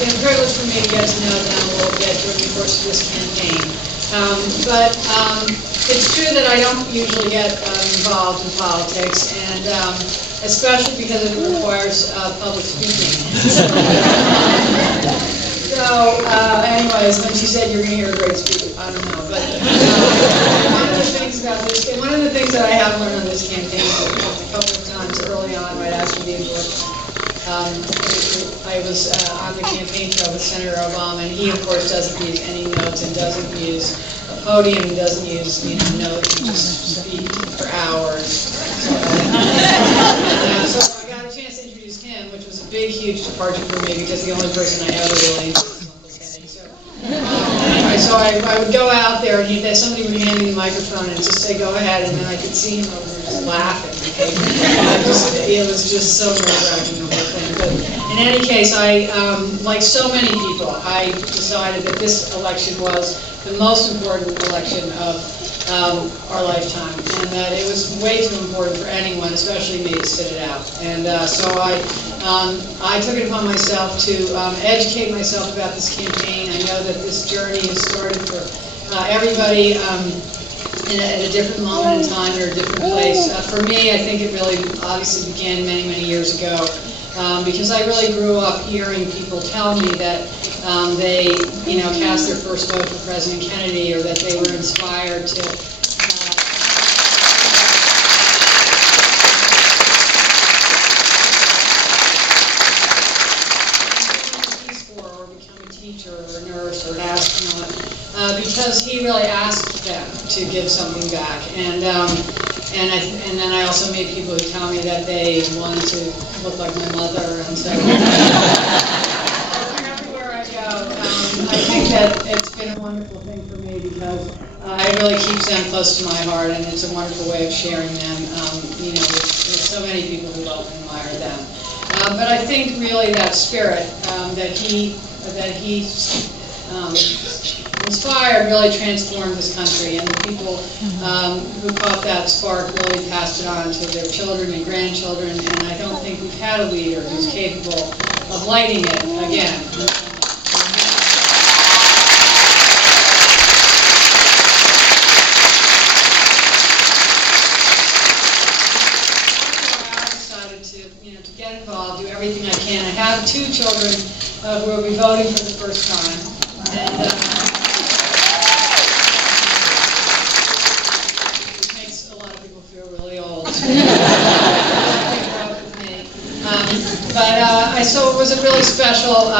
been a privilege for me to get to know them a little bit during the course of this campaign. But it's true that I don't usually get involved in politics, and especially because it requires public speaking. So, anyways, when she said you're going to hear a great speech, I don't know. But one of the things about this, one of the things that I have learned on this campaign a couple of times early on, right after the endorsement, I was on the campaign trail with Senator Obama, and he, of course, doesn't use any notes and doesn't use a podium. He doesn't use notes. He just speaks for hours. So I got a chance to introduce him, which was a big, huge departure for me because the only person I ever really knew was Uncle Teddy. So anyway, so I would go out there, and somebody would hand me the microphone and just say, "Go ahead," and then I could see him over there just laughing. It was just so nerve-wracking, the whole thing. But in any case, like so many people, I decided that this election was the most important election of our lifetime, and that it was way too important for anyone, especially me, to sit it out. And so I took it upon myself to educate myself about this campaign. I know that this journey has started for everybody at a different moment in time or a different place. For me, I think it really obviously began many, many years ago. Because I really grew up hearing people tell me that they, cast their first vote for President Kennedy, or that they were inspired to or become a teacher or a nurse or an astronaut, because he really asked them to give something back. And then I also made people who tell me that they wanted to look like my mother, and so everywhere I go, I think that it's been a wonderful thing for me because it really keeps them close to my heart, and it's a wonderful way of sharing them, with so many people who love and admire them. But I think really that spirit that he inspired really transformed this country, and the people who caught that spark really passed it on to their children and grandchildren, and I don't think we've had a leader who's capable of lighting it again. To get involved, do everything I can. I have 2 children who will be voting for the first time, and it makes a lot of people feel really old. So it was a really special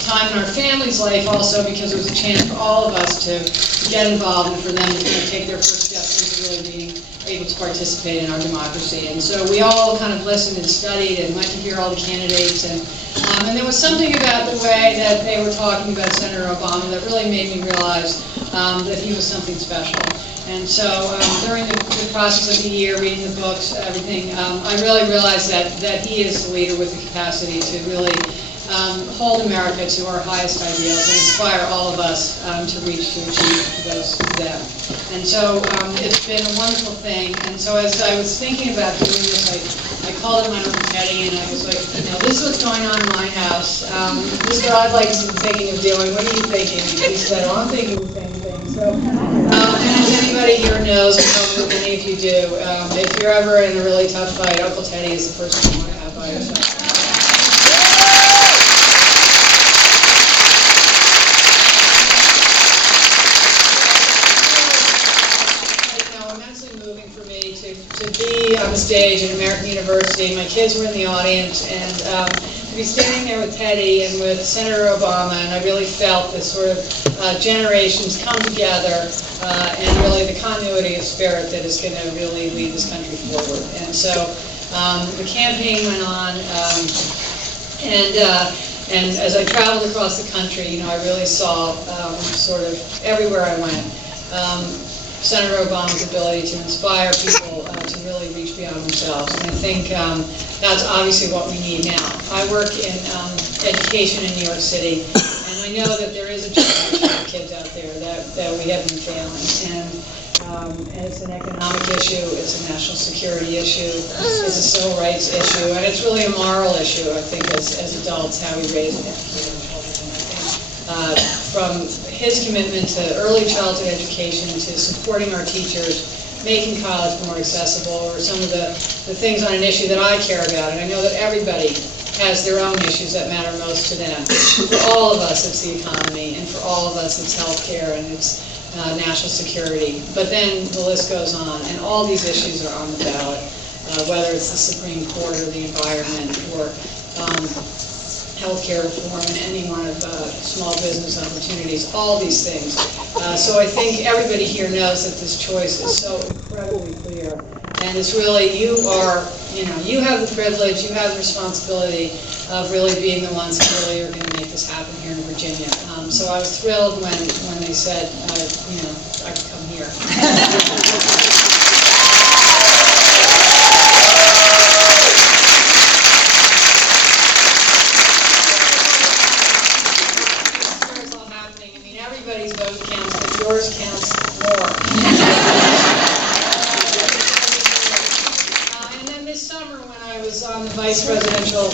time in our family's life also, because it was a chance for all of us to get involved and for them to kind of take their first steps into really being able to participate in our democracy. And so we all kind of listened and studied and went to hear all the candidates, and there was something about the way that they were talking about Senator Obama that really made me realize that he was something special. And so during the process of the year, reading the books, everything, I really realized that he is the leader with the capacity to really hold America to our highest ideals and inspire all of us to achieve them. And so it's been a wonderful thing. And so as I was thinking about doing this, I called up my Uncle Teddy, and I was like, this is what's going on in my house. This is what I'd like to be thinking of doing. What are you thinking? He said, I'm thinking the same thing. So, and as anybody here knows, and probably many of you do, if you're ever in a really tough fight, Uncle Teddy is the person you want to have by your side. To be on the stage at American University. My kids were in the audience, and to be standing there with Teddy and with Senator Obama, and I really felt this sort of generations come together, and really the continuity of spirit that is going to really lead this country forward. And so the campaign went on, and as I traveled across the country, I really saw sort of everywhere I went, Senator Obama's ability to inspire people to really reach beyond themselves. And I think that's obviously what we need now. I work in education in New York City, and I know that there is a generation of kids out there that we have been failing. And And it's an economic issue, it's a national security issue, it's a civil rights issue, and it's really a moral issue, I think, as adults, how we raise and educate our children. I think from his commitment to early childhood education to supporting our teachers, making college more accessible, or some of the things on an issue that I care about, and I know that everybody has their own issues that matter most to them. For all of us, it's the economy, and for all of us, it's healthcare, and it's national security. But then the list goes on, and all these issues are on the ballot, whether it's the Supreme Court or the environment or healthcare reform and any one of small business opportunities, all these things. So I think everybody here knows that this choice is so incredibly clear. And it's really, you have the privilege, you have the responsibility of really being the ones who really are going to make this happen here in Virginia. So I was thrilled when they said, I could come here. It's all happening. I mean, everybody's vote counts, but yours counts more. This summer, when I was on the Vice Presidential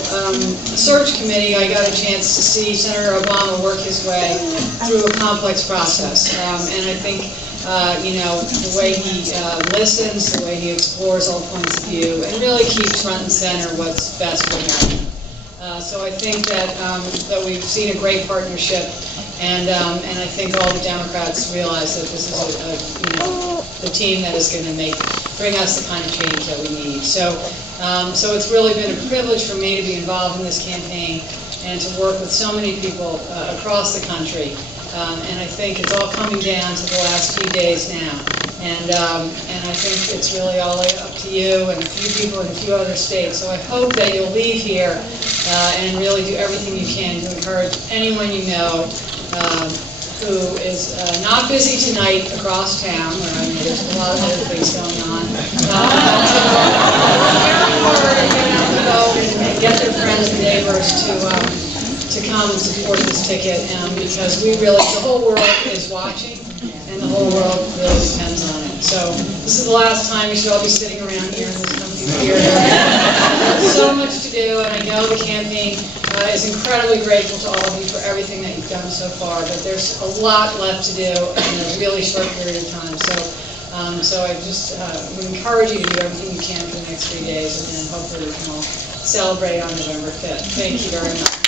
Search Committee, I got a chance to see Senator Obama work his way through a complex process. And I think, the way he listens, the way he explores all points of view, and really keeps front and center what's best for America. So I think that we've seen a great partnership, and I think all the Democrats realize that this is the team that is going to bring us the kind of change that we need. So it's really been a privilege for me to be involved in this campaign and to work with so many people across the country. And I think it's all coming down to the last few days now. And I think it's really all up to you and a few people in a few other states. So I hope that you'll leave here and really do everything you can to encourage anyone you know who is not busy tonight across town, where I know there's a lot of other things going on, and get their friends and neighbors to come and support this ticket, because the whole world is watching, and the whole world really depends on it. So this is the last time you should all be sitting around here in this comfy theater. There's so much to do, and I know the campaign is incredibly grateful to all of you for everything that you've done so far, but there's a lot left to do in a really short period of time. So I just would encourage you to do everything you can for the next 3 days, and then hopefully we can all celebrate on November 5th. Thank you very much.